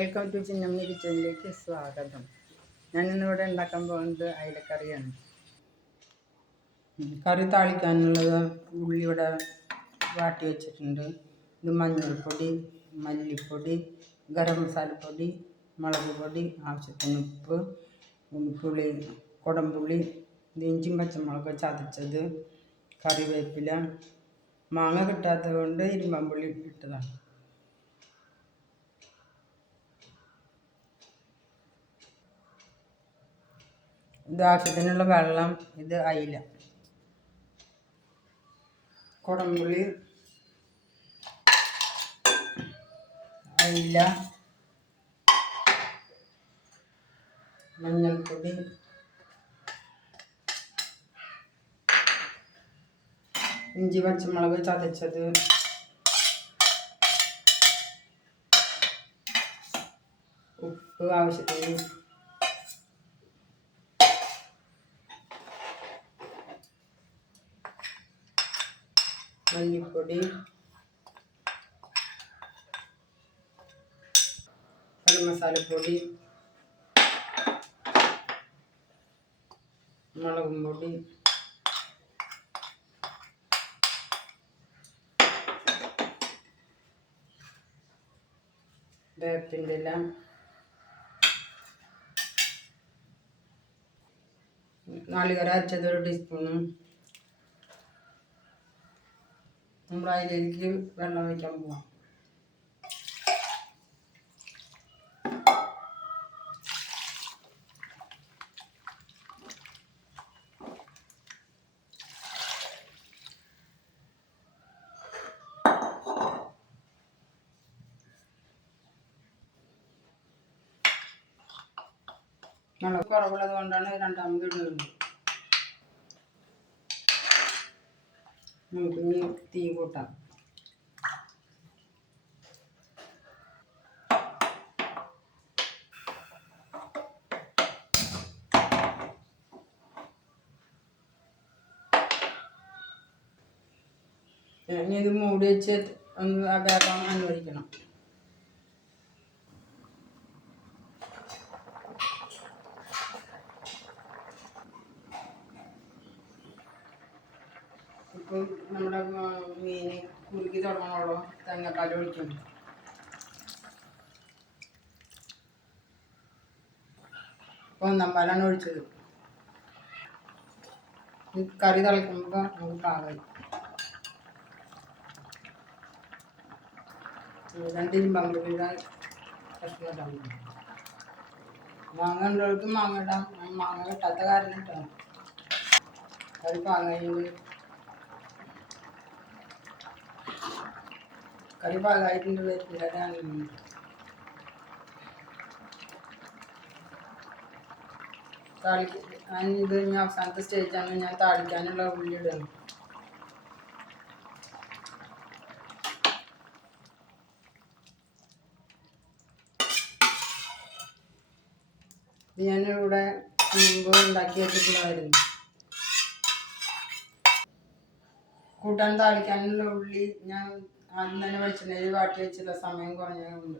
Welcome to ചിന്നമ്മി കിച്ചണിലേക്ക് സ്വാഗതം. ഞാനിന്നിവിടെ ഉണ്ടാക്കാൻ പോകുന്നത് അയിലക്കറിയാണ്. കറി താളിക്കാനുള്ളത് ഉള്ളി ഇവിടെ വാട്ടി വെച്ചിട്ടുണ്ട്. ഇത് മഞ്ഞൾപ്പൊടി, മല്ലിപ്പൊടി, ഗരം മസാലപ്പൊടി, മുളക് പൊടി, ആവശ്യത്തിന് ഉപ്പ്, പുളി, കുടംപുളി, ഇഞ്ചിയും പച്ചമുളക് ചതച്ചത്, കറിവേപ്പില, മാങ്ങ കിട്ടാത്തത് കൊണ്ട് ഇരുമ്പമ്പുളി ഇട്ടതാണ്. ഇത് ആവശ്യത്തിനുള്ള വെള്ളം, ഇത് അയില, കുടംപുളി, അയില, മഞ്ഞൾപ്പൊടി, ഇഞ്ചി പച്ചമുളക് ചതച്ചത്, ഉപ്പ് ആവശ്യത്തിന്, മല്ലിപ്പൊടി, ഗരം മസാലപ്പൊടി, മുളകും പൊടി, വേപ്പിൻ്റെ ഇല, നാളികേരം അരച്ചത് 1 ടീസ്പൂണും. നമ്മൾ അതിലേക്ക് വെള്ളം വയ്ക്കാൻ പോവാം. വെള്ളം കുറവുള്ളത് കൊണ്ടാണ് രണ്ടാമത് ഇടുന്നത്. നമുക്ക് ഇനി തീ കൂട്ടാം. ഇനി ഇത് മൂടി വെച്ച് ഒന്ന് വേഗം അനുവദിക്കണം. ഇപ്പം നമ്മുടെ മീൻ കുറുക്കി തുടങ്ങണോളം തേങ്ങാപ്പാൽ ഒഴിക്കണം. ഇപ്പം 1 പാലാണ് ഒഴിച്ചത്. കറി തിളക്കുമ്പോൾ നമുക്ക് പാകമായി. 2 ഇരുമ്പമ്പുളിയുടെ കഷ്ണം ഇടാൻ മതി. മാങ്ങ ഉള്ളവർക്ക് മാങ്ങ ഇടാം. മാങ്ങ കിട്ടാത്ത കാരണം ഇട്ടാൽ കറി പാകമായിട്ട് വേപ്പിലാണ്. ഇത് ഞാൻ അവസാനത്തെ സ്റ്റേജാണ്. ഞാൻ താളിക്കാനുള്ള ഉള്ളി ഇടുന്നു. ഇത് ഞാനിവിടെ മുമ്പ് ഉണ്ടാക്കി വെച്ചിട്ടുള്ളതായിരുന്നു. കൂട്ടാൻ താളിക്കാനുള്ള ഉള്ളി ഞാൻ ആദ്യം തന്നെ വെളിച്ചെണ്ണയിൽ വാട്ടി വെച്ചില്ല, സമയം കുറഞ്ഞതുകൊണ്ട്.